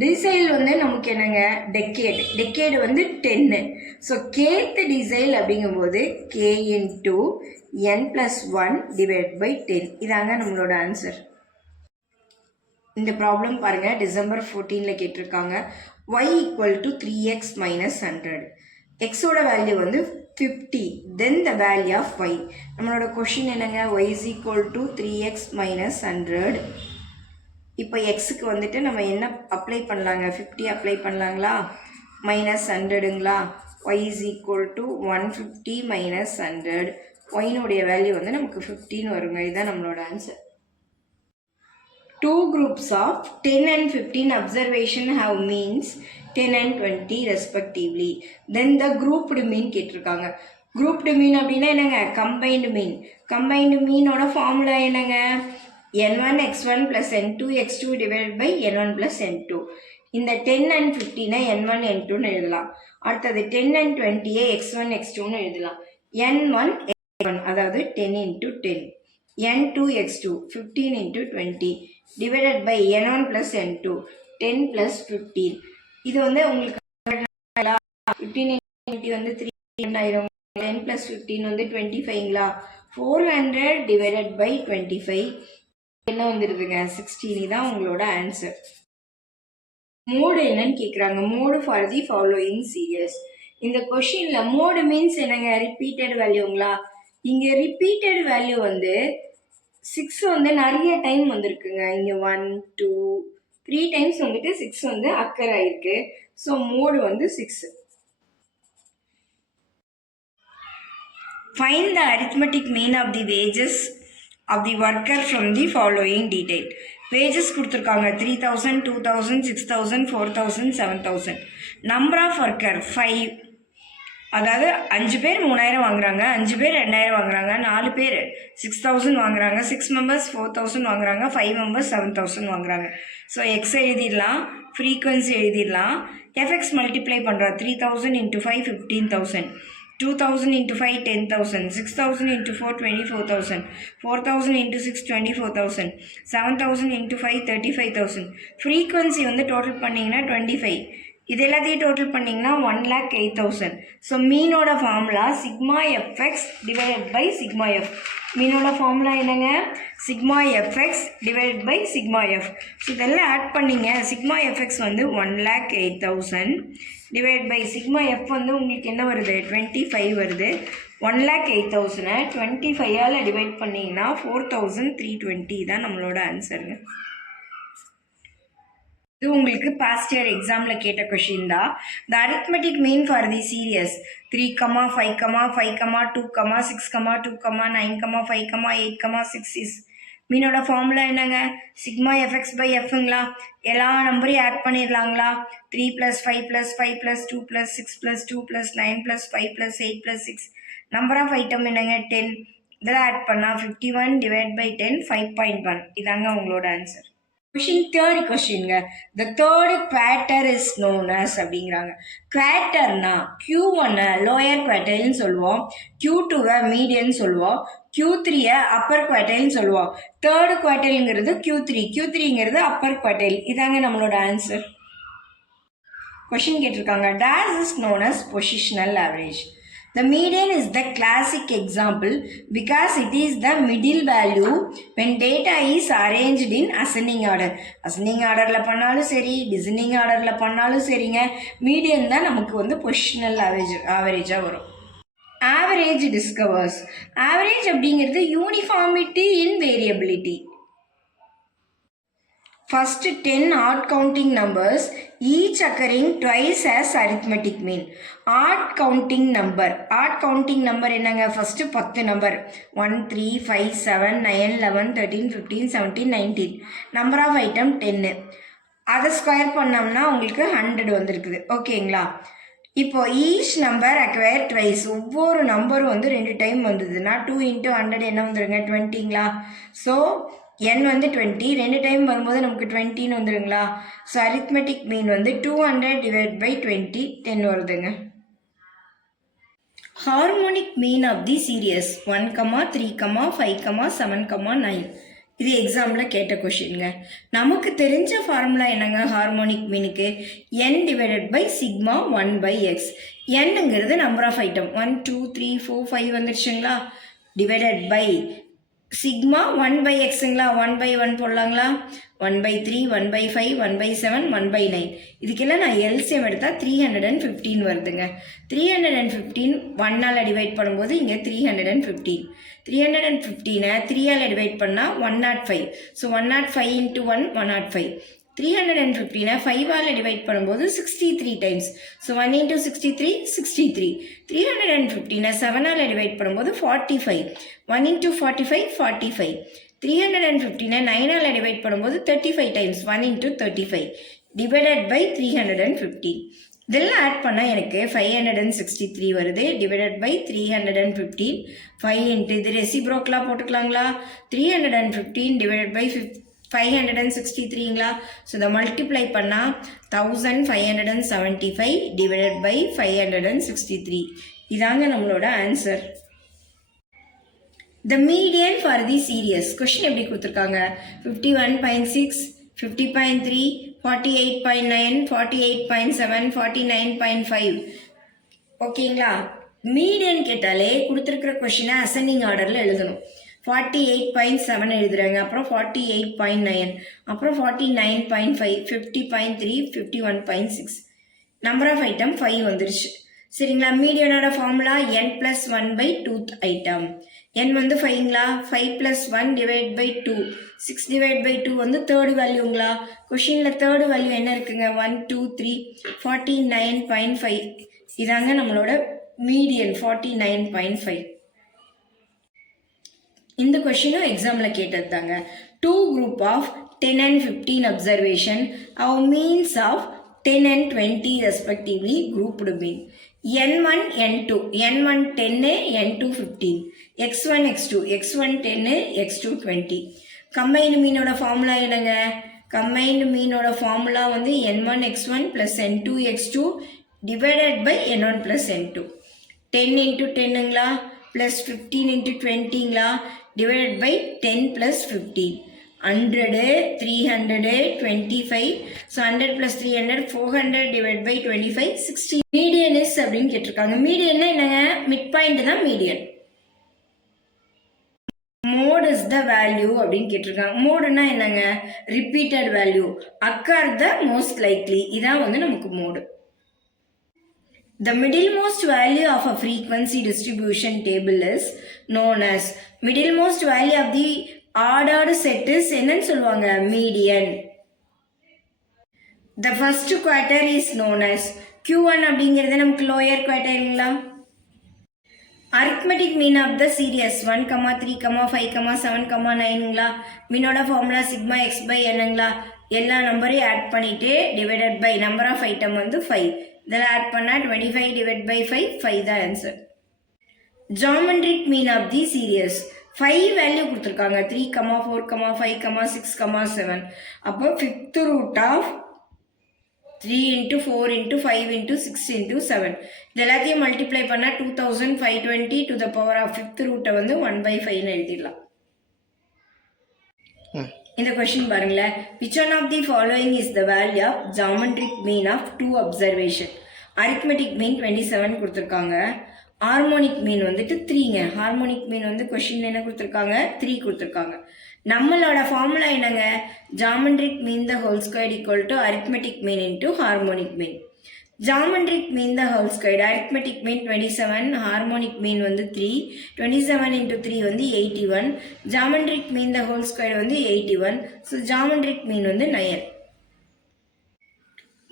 டீசைல் வந்து நமக்கு என்னங்க, டெக்கேடு வந்து 10. ஸோ கேத் டீசைல் அப்படிங்கும்போது k × n + 1 டிவைட் பை 10. இதாங்க நம்மளோட ஆன்சர். இந்த ப்ராப்ளம் பாருங்கள், டிசம்பர் 14 கேட்டிருக்காங்க. y = 3x - 100. எக்ஸோட வேல்யூ வந்து 50, then the value of y. நம்மளோட கொஷின் என்னங்க, y = 3x - 100. இப்போ எக்ஸுக்கு வந்துட்டு நம்ம என்ன அப்ளை பண்ணலாங்க, 50 அப்ளை பண்ணலாங்களா, -100ங்களா. y = 150 - 100. ஒயினுடைய வேல்யூ வந்து நமக்கு 15 வருங்க. இதுதான் நம்மளோட answer. Two groups of 10 and 15 observation have means 10 and 20 respectively. Then the grouped mean கேட்டிருக்காங்க. grouped mean அப்படின்னா என்னங்க, combined mean. combined mean ஓட ஃபார்முலா என்னங்க, n1 x1 + n2 x2 divided by n1 + n2. இந்த 10 and 15 n1 n2ன்னு எழுதலாம். அடுத்தது 10 and 20 x1 x2ன்னு எழுதலாம். n1 x1 அதாவது 10 × 10, n2 x2 15 × 20 divided by n1 + n2 10 + 15. இது வந்து உங்களுக்கு 15 × 20 வந்து 3 ஆயிரும். 10 + 15 வந்து 25ங்களா. 400 divided by 25 என்ன வந்துடுதுங்க, 16. தான் உங்களோட ஆன்சர். மோடு என்னன்னு கேட்குறாங்க. Mode for the following series. இந்த கொஷினில் மோடு மீன்ஸ் என்னங்க, ரிப்பீட்டட் வேல்யூங்களா. இங்கே ரிப்பீட்டட் வேல்யூ வந்து 6 வந்து நிறைய டைம் வந்திருக்குங்க. இங்கே 1, 2, 3 டைம்ஸ் வந்துட்டு 6 வந்து அக்கர் ஆயிருக்கு. ஸோ மோடு வந்து 6. Find the arithmetic mean of the wages of the worker from the following detail. Wages கொடுத்துருக்காங்க 3000, 2000, 6000, 4000, 7000. Number of worker 5. அதாவது 5 பேர் 3000 வாங்குறாங்க, 5 பேர் 2000 வாங்குறாங்க, 4 பேர் 6000 வாங்குறாங்க, 6 மெம்பர்ஸ் 4000 வாங்குறாங்க, 5 மெம்பர்ஸ் 7000 வாங்குறாங்க. ஸோ எக்ஸ் எழுதிடலாம், ஃப்ரீக்வன்சி எழுதிடலாம். எஃப்எக்ஸ் மல்டிப்ளை பண்ணுறோம். 3000 × 5 15,000, 2000 × 5 10,000, 6000 × 4 24,000, 4000 × 6 24,000, 7000 × 5 35,000. ஃப்ரீக்வன்சி வந்து டோட்டல் பண்ணிங்கன்னா 25. இது எல்லாத்தையும் டோட்டல் பண்ணிங்கன்னா 1,08,000. ஸோ மீனோட formula sigma f x divided by sigma f. மீனோட ஃபார்முலா என்னங்க, sigma f x divided by sigma f. So இதெல்லாம் ஆட் பண்ணிங்க. சிக்மா எஃப்எக்ஸ் வந்து 1,08,000 டிவைட் பை சிக்மா எஃப் வந்து உங்களுக்கு என்ன வருது, 25 வருது. 1,08,000 25ஆல் டிவைட் பண்ணிங்கன்னா 4,320 தான் நம்மளோட ஆன்சருங்க. இது உங்களுக்கு பாஸ்ட் இயர் எக்ஸாமில் கேட்ட கொஷின் தான். The arithmetic mean for the series 3, 5, 5, 2, 6, 2, 9, 5, 8, 6 is. மீனோட ஃபார்முலா என்னங்க, சிக்மா எஃப்எக்ஸ் பை எஃப்ங்களா. எல்லா நம்பரையும் ஆட் பண்ணிடலாங்களா. 3 + 5 + 5 + 2 + 6 + 2 + 9 + 5 + 8 + 6. நம்பர் ஆஃப் ஐட்டம் என்னங்க, 10. இதெல்லாம் ஆட் பண்ணால் 51 டிவைட் பை 10 5.1. இதாங்க உங்களோட ஆன்சர். தேர்ட் கொஸ்டின்ங்க. The third quarter is known as அப்படிங்கிறாங்க. குவார்ட்டர்னா Q1 லோயர் குவார்டைல்னு சொல்லுவோம், Q2 மீடியன் சொல்லுவோம், Q3 அப்பர் குவார்டைல்னு சொல்லுவோம். தேர்ட் குவார்டைல்ங்கிறது Q3ங்கிறது அப்பர் குவார்டைல். இதாங்க நம்மளோட ஆன்சர். கொஸ்டின் கேட்டிருக்காங்க. This is known as positional average. The median is the classic example because it is the middle value when data is arranged in ascending order. Ascending orderல பண்ணாலும் சரி, descending orderல பண்ணாலும் சரிங்க, median தான் நமக்கு வந்து positional average வரும். Average discovers. Average அப்படிங்கிறது uniformity in variability. First 10 odd counting numbers, each occurring twice as arithmetic mean. Odd counting number என்னங்க? First 10 number 1, 3, 5, 7, 9, 11, 13, 15, 17, 19. Number of item 10. அதை ஸ்கொயர் பண்ணோம்னா உங்களுக்கு 100 வந்திருக்குது. ஓகேங்களா? இப்போ ஈச் நம்பர் அக்வயர் ட்வைஸ், ஒவ்வொரு நம்பரும் வந்து 2 டைம் வந்ததுன்னா 2 into 100 என்ன வந்துருங்க? 20ங்களா? ஸோ n வந்து 20, 2 டைம் வரும்போது நமக்கு 20ன்னு வந்துருங்களா? ஸோ அரித்மெட்டிக் மீன் வந்து 200 divided by 20, 10 வருதுங்க. Harmonic mean of the series 1, 3, 5, 7, 9. இது எக்ஸாமில் கேட்ட கொஷின்ங்க. நமக்கு தெரிஞ்ச ஃபார்முலா என்னங்க ஹார்மோனிக் மீனுக்கு? n divided by sigma 1 by x. nங்கிறது நம்பர் ஆஃப் ஐட்டம் 1, 2, 3, 4, 5 வந்துருச்சுங்களா? டிவைடட் பை சிக்மா 1 by xங்களா? 1 by 1 போடலாங்களா? 1 by 3, 1 by 5, 1 by 7, 1 by 9. இதுக்கெல்லாம் நான் எல்சிஎம் எடுத்தால் 315 வருதுங்க. 315 1ஆல் டிவைட் பண்ணும்போது இங்கே 315. 315 3ஆல் டிவைட் பண்ணால் 105. So 105 into 1, 105. 315 5ஆல் டிவைட் பண்ணும்போது 63 டைம்ஸ். So 1 into 63, 63. 315 7ஆல் டிவைட் பண்ணும்போது 45. 1 into 45, 45. 315 9ஆல் டிவைட் பண்ணும்போது 35 டைம்ஸ். 1 into 35 divided by 315. இதெல்லாம் ஆட் பண்ணால் எனக்கு 563 வருது. டிவைடட் பை 315 5 into இது ரெசிப்ரோக்கெலாம் போட்டுக்கலாங்களா? 315 டிவைடட் பை 563ங்களா? ஸோ இதை மல்டிப்ளை பண்ணால் 1575 டிவைடட் பை 563. இதாங்க நம்மளோட answer. The median for the series. Question எப்படி கொடுத்துருக்காங்க? 51.6, 50.3, 48.9, 48.7, 49.5. ஓகேங்களா? மீடியன் கேட்டாலே கொடுத்துருக்கிற கொஷினை அசெண்டிங் ஆர்டரில் எழுதணும். 48.7 எழுதுறாங்க, அப்புறம் 48.9, அப்புறம் 49.5, 50.3, 51.6. நம்பர் ஆஃப் ஐட்டம் 5 வந்துருச்சு. சரிங்களா? மீடியனோட formula n plus 1 by 2th item. n வந்து 5ங்களா? 5 plus 1 divide by 2. 6 divide by 2 வந்து தேர்டு வேல்யூங்களா? கொஷினில் தேர்டு வேல்யூ என்ன இருக்குங்க? 1, 2, 3, 49.5. இதாங்க நம்மளோட மீடியன் 49.5. இந்த கொஷினும் எக்ஸாமில் கேட்டது தாங்க. 2 group of 10 and 15 observation our means of 10 and 20 respectively grouped mean. n1 n2, n1 10, n2 15, x1 x2, x1 10, x2 20. Combined மீனோட ஃபார்முலா என்னங்க? கம்பைன்டு மீனோட ஃபார்முலா வந்து n1 x1 plus n2 x2 divided by n1 plus n2. 10 into 10ங்களா? plus 15 into 20ங்களா? divided by 10 plus 15. 100, 300, 25. So 100 plus 300, 400 divided by 25, 60. Median is அப்படின்னு கேட்டிருக்காங்க. மீடியன்னா என்னங்க? Mid point தான் median. Mode is the value அப்படின்னு கேட்டிருக்காங்க. மோடுனா என்னங்க? Repeated value. Occur the most likely. இதான் வந்து நமக்கு mode. The middlemost value of a frequency distribution table is known as. middlemost value of the ordered set is என்னன்னு சொல்லுவாங்க? median. The first quarter is known as. Q1 அப்படிங்கிறது நமக்கு lower quarterங்களா? arithmetic mean of the series 1, 3, 5, 7, 9ங்களா? மீனோட formula sigma x by என்னங்களா? எல்லா நம்பரையும் add பண்ணிட்டு divided by number of item வந்து 5. இதெல்லாம் ஆட் பண்ணால் 25 divided by 5, 5 தான் answer. Geometric mean of the series 5 value கொடுத்துருக்காங்க 3, 4, 5, 6, 7. அப்போ 5th root of 3 into 4 into 5 into 6 into 7. இது எல்லாத்தையும் மல்டிப்ளை பண்ணால் 2520 to the power of 5th root வந்து 1/5 எழுதிடலாம். இந்த கொஸ்டின் பாருங்களேன். which one of the following is the value of geometric mean of 2 observation? arithmetic mean 27 கொடுத்துருக்காங்க. ஹார்மோனிக் மீன் வந்துட்டு 3ங்க. Harmonic mean வந்து கொஸ்டின் என்ன கொடுத்துருக்காங்க 3 கொடுத்துருக்காங்க. நம்மளோட ஃபார்முலா என்னங்க, geometric mean the whole square equal to arithmetic mean into harmonic mean. Geometric mean the whole square, arithmetic mean 27, harmonic mean வந்து 3, 27 into 3 வந்து 81, geometric mean the whole square வந்து 81, so geometric mean வந்து 9.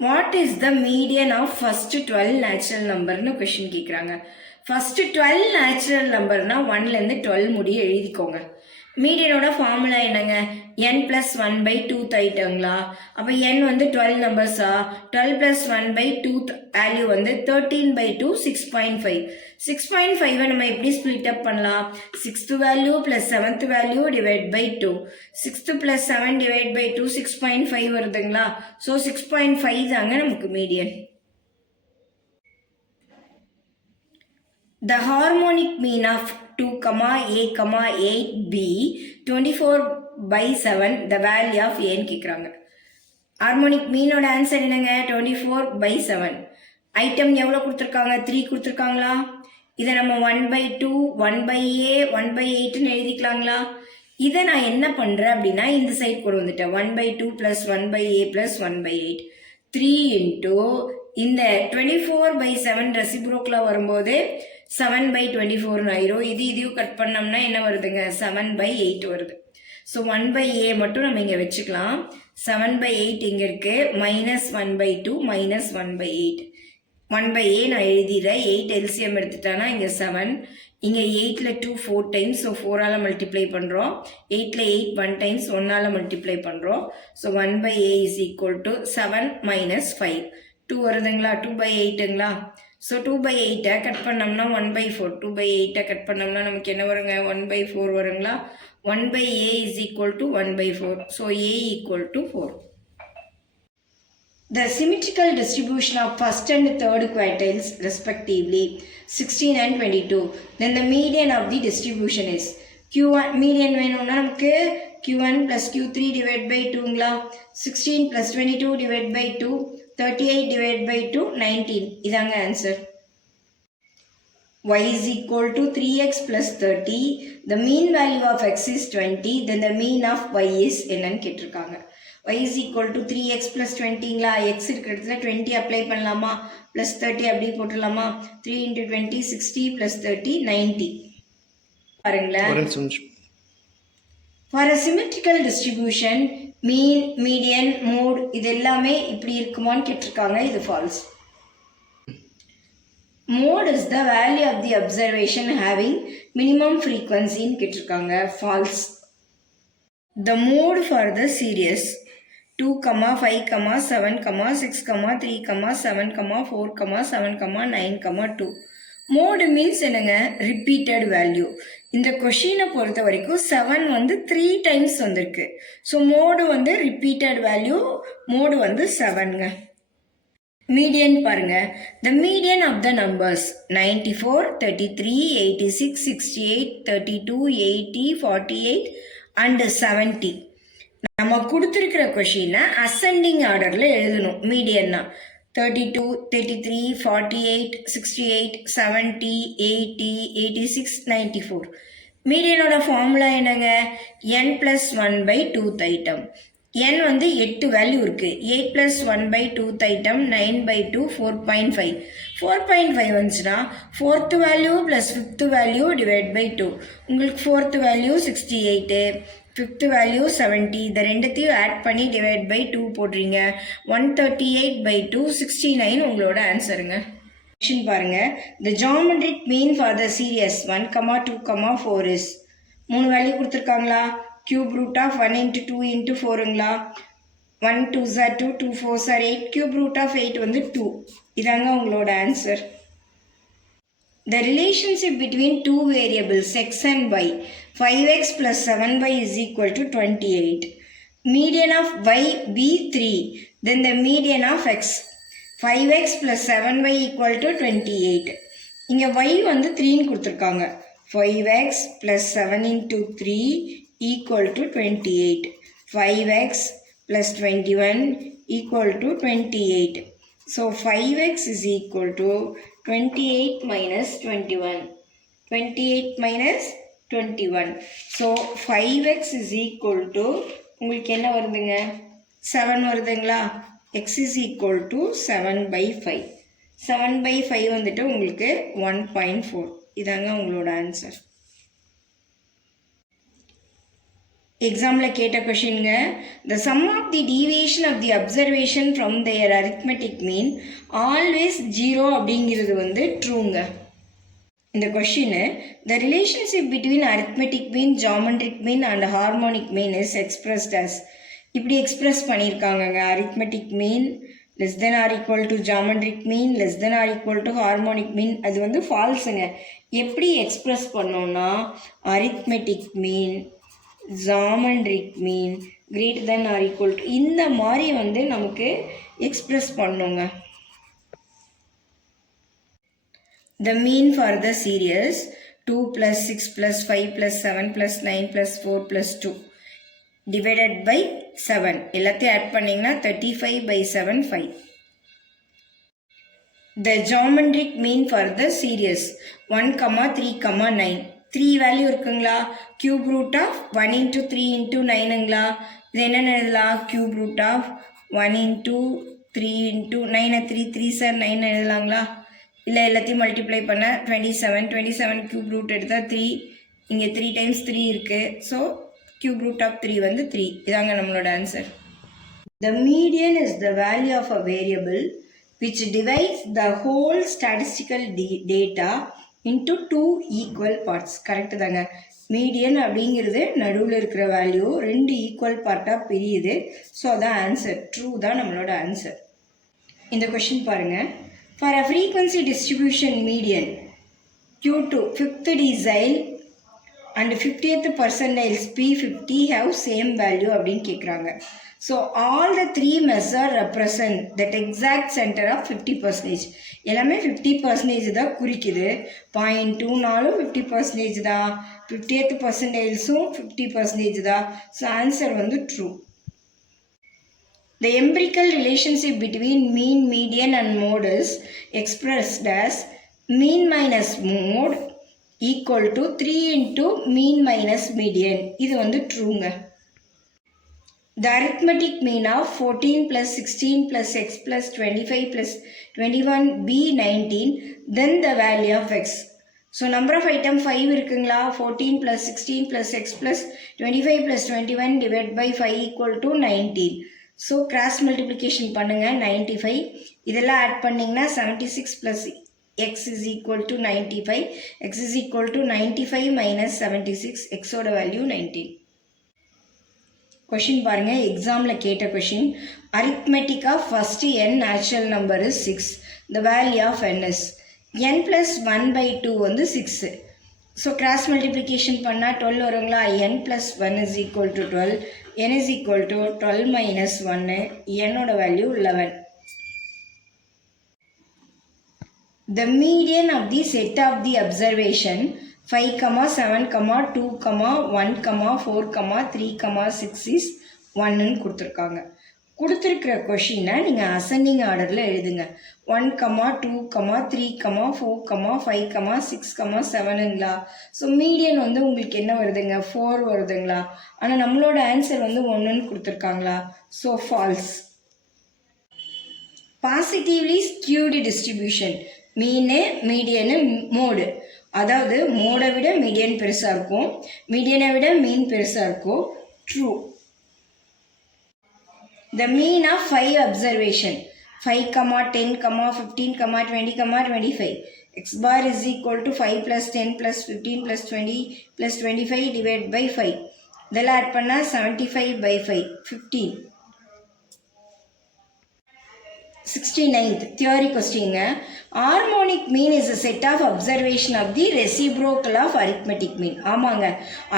What is the median of first 12 natural நம்பர்னு question கேட்குறாங்க. First 12 natural நம்பர்னா 1லேருந்து 12 முடிய எழுதிக்கோங்க. மீடியனோட ஃபார்முலா என்னங்க, n + 1/2 ஆயிட்டாங்களா? அப்போ n வந்து 12 நம்பர்ஸா, 12 + 1/2 வேல்யூ வந்து 13/2 6.5. 6.5 நம்ம எப்படி ஸ்ப்ளிட் அப் பண்ணலாம், 6th value + 7th value divide by 2. 6th + 7 divide by 2 6.5 வருதுங்களா? ஸோ 6.5 தாங்க நமக்கு median. The harmonic mean of 2, a, 8, b 24/7 the value of a கேட்குறாங்க. ஹார்மோனிக் மீனோட ஆன்சர் என்னங்க 24/7. ஐட்டம் எவ்வளோ கொடுத்துருக்காங்க 3 கொடுத்துருக்காங்களா? இதை நம்ம 1/2 1/a 1/8ன்னு எழுதிக்கலாங்களா? இதை நான் என்ன பண்ணுறேன் அப்படின்னா இந்த சைட் கூட வந்துட்டேன். 1/2 + 1/a + 1/8 3 into இந்த 24/7 ரெசிப்ரோக்கில் வரும்போது 7/24 ஆயிரும். இதையும் கட் பண்ணோம்னா என்ன வருதுங்க 7/8 வருது. ஸோ 1/a மட்டும் நம்ம இங்கே வச்சுக்கலாம். 7/8 இங்கே இருக்கு, -1/2 -1/8. 1/a நான் எழுதிடுறேன். 8 LCM எடுத்துட்டானா இங்கே 7, இங்கே 8ல் 2 4 டைம்ஸ், ஸோ 4ஆல் மல்டிப்ளை பண்ணுறோம். 8ல் 8 1 டைம்ஸ், 1ஆல் மல்டிப்ளை பண்ணுறோம். ஸோ 1/a = 7 - 5 2 வருதுங்களா, 2/8ங்களா? ஸோ 2/8 கட் பண்ணோம்னா 1/4, 2/8 கட் பண்ணோம்னா நமக்கு என்ன வருங்க 1/4 வருங்களா? 1/a = 1/4, so a = 4. The symmetrical distribution of first and third quartiles respectively 16 and 22. Then the median of the distribution is Q1. median வேணும்னா நமக்கு Q1 + Q3 டிவைட் பை 2ங்களா? 16 + 22 டிவைட் பை 2 38 டிவைட் பை 2 19. இதாங்க answer. y = 3x + 30. The mean value of x is 20. Then the mean of y is என்னன்னு கேட்டிருக்காங்க. y = 3x + 20ங்களா? x இருக்கிற இடத்துல 20 apply பண்ணலாமா, +30 அப்படி போட்டுடலாமா? 3 × 20 60 + 30 90. பாருங்களேன். For a symmetrical distribution, mean, median, mode இது எல்லாமே இப்படி இருக்குமான்னு கேட்டிருக்காங்க. இது falls. Mode is the value of the observation having minimum frequency ன்னு கேட்டிருக்காங்க. Falls. The mode for the series 2, 5, 7, 6, 3, 7, 4, 7, 9, 2. Mode means என்னங்க, ரிப்பீட்டட் வேல்யூ. இந்த கொஷினை பொறுத்த வரைக்கும் 7 வந்து 3 டைம்ஸ் வந்திருக்கு. ஸோ மோடு வந்து ரிப்பீட்டட் வேல்யூ, மோடு வந்து 7ங்க. மீடியன் பாருங்க. The median of the numbers 94, 33, 86, 68, 32, 80, 48 and 70. நம்ம கொடுத்துருக்கிற கொஷினை அசெண்டிங் ஆர்டரில் எழுதணும். மீடியன்னா 32, 33, 48, 68, 70, 80, 86, 94. மீடியனோட ஃபார்முலா என்னங்க, n + 1/2 ஐட்டம். n வந்து 8 வேல்யூ இருக்குது. 8 + 1/2 ஐட்டம் 9/2 4.5. 4.5 வந்துச்சுன்னா 4th value + 5th value divide by 2. உங்களுக்கு 4th வேல்யூ 68, 5th வேல்யூ 70. இந்த ரெண்டுத்தையும் ஆட் பண்ணி டிவைட் பை 2 போடுறீங்க. 138/2 69 உங்களோட ஆன்சருங்க. கொஷின் பாருங்க. The geometric mean for the series 1, 2, 4 is 3 value கொடுத்துருக்காங்களா? cube root of 1 into 2 into 4ங்களா? 1 2s are 2, 2 4s are 8. cube root of 8 வந்து 2. இதாங்க உங்களோட answer. The relationship between two variables x and y, 5x plus 7y is equal to 28. Median of y be 3. Then the median of x, 5x plus 7y equal to 28. இங்க y வந்து 3 கொடுத்திருக்காங்க. 5x plus 7 into 3 equal to 28. 5x plus 21 equal to 28. So 5x is equal to 28 minus 21. 28 minus 21. So 5x is equal to உங்களுக்கு என்ன வருதுங்க 7 வருதுங்களா x is equal to 7 by 5. 7 by 5 வந்துட்டு உங்களுக்கு 1.4. இதாங்க உங்களோட ஆன்சர். எக்ஸாமில் கேட்ட கொஷின்ங்க, the sum of the deviation of the observation from their arithmetic mean always 0 அப்படிங்கிறது வந்து ட்ரூங்க. இந்த question the relationship between arithmetic mean, geometric mean and harmonic mean is expressed as இப்படி express பண்ணியிருக்காங்கங்க. arithmetic mean less than or equal to geometric mean less than or equal to harmonic mean. அது வந்து ஃபால்ஸுங்க. எப்படி express பண்ணோம்னா arithmetic mean geometric mean greater than or equal to இந்த மாதிரி வந்து நமக்கு express பண்ணுங்க. The mean for the series 2 plus 6 plus 5 plus 7 plus 9 plus 4 plus 2 divided by 7 எல்லாத்தையும் ஆட் பண்ணிங்கன்னா 35 by 7 5. The geometric mean for the series 1, 3, 9. 3 value இருக்குங்களா? cube root of 1 into 3 into 9ங்களா? இது என்ன எழுதலாம்? cube root of 1 into 3 into 9 3 3 sir 9 எழுதலாங்களா? இல்லை எல்லாத்தையும் multiply பண்ண 27 cube root எடுத்தால் 3, இங்கே 3 times 3 இருக்குது. ஸோ cube root of 3 வந்து 3. இதாங்க நம்மளோட answer. The median is the value of a variable which divides the whole statistical data into 2 equal parts. Correct தாங்க. மீடியன் அப்படிங்கிறது நடுவில் இருக்கிற வேல்யூ 2 ஈக்குவல் பார்ட்டாக பிரியுது. ஸோ அதான் ஆன்சர். ட்ரூ தான் நம்மளோட ஆன்சர். இந்த கொஷின் பாருங்கள். For a frequency distribution median Q2 5th decile and 50th percentile P50 have same value அப்படின்னு கேட்குறாங்க. So all the three measures represent that exact center of 50%. எல்லாமே 50% தான் குறிக்குது. 0.2நாலும் 50% தான், 50th percentileஸும் 50% தான். ஸோ ஆன்சர் வந்து true. The empirical relationship between mean, median and mode is expressed as mean minus mode equal to 3 into mean minus median. இது வந்து ட்ரூங்க. The arithmetic mean of 14 plus 16 plus x plus 25 plus 21 be 19, then the value of x. So number of item 5 இருக்குங்களா? 14 plus 16 plus x plus 25 plus 21 divided by 5 equal to 19. So cross multiplication பண்ணுங்கள். 95 இதெல்லாம் add பண்ணிங்கன்னா 76 plus x is equal to 95. X is equal to 95 minus 76. எக்ஸோட value 19. Question பாருங்கள். எக்ஸாமில் கேட்ட question. Arithmetic of first n natural number is 6. The value of n is n plus 1/2 வந்து 6. So cross multiplication பண்ணால் 12 வருங்களா? n plus 1 is equal to 12. n is equal to 12 minus 1. என்னோட value 11. The median of the set of the observation 5, 7, 2, 1, 4, 3, 6 is 1ன்னு கொடுத்துருக்காங்க. கொடுத்துருக்கிற கொஷினை நீங்கள் ascending ஆர்டரில் எழுதுங்க. 1, 2, 3, 4, 5, 6, 7ங்களா? ஸோ மீடியன் வந்து உங்களுக்கு என்ன வருதுங்க? 4 வருதுங்களா? ஆனால் நம்மளோட ஆன்சர் வந்து 1ன்னு கொடுத்துருக்காங்களா? So false. Positively skewed distribution mean, median, mode. அதாவது மோடை விட மீடியன் பெருசாக இருக்கும், மீடியனை விட மீன் பெருசாக இருக்கும். True. The mean of 5 observation 5, 10, 15, 20, 25. X bar is equal to 5 plus 10 plus 15 plus 20 plus 25 divided by 5. இதெல்லாம் ஆட் பண்ணால் 75 by 5 15. 69th தியரி கொஸ்டிங்க. Harmonic mean is a set of observation of the reciprocal of arithmetic mean. ஆமாங்க,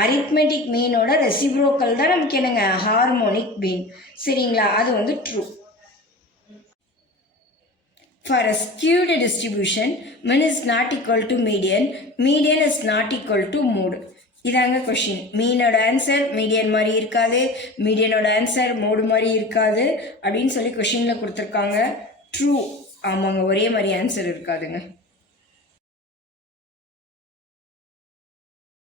arithmetic மீனோட reciprocal தான் நமக்கு என்னங்க harmonic மீன். சரிங்களா, அது வந்து true. For a skewed distribution, mean is not equal to median, median is not equal to mode. இதாங்க question. மீனோட ஆன்சர் மீடியன் மாதிரி இருக்காது, மீடியனோட ஆன்சர் மோடு மாதிரி இருக்காது அப்படின்னு சொல்லி கொஷினில் கொடுத்துருக்காங்க. ட்ரூ. ஆமாங்க, ஒரே மாதிரி ஆன்சர் இருக்காதுங்க.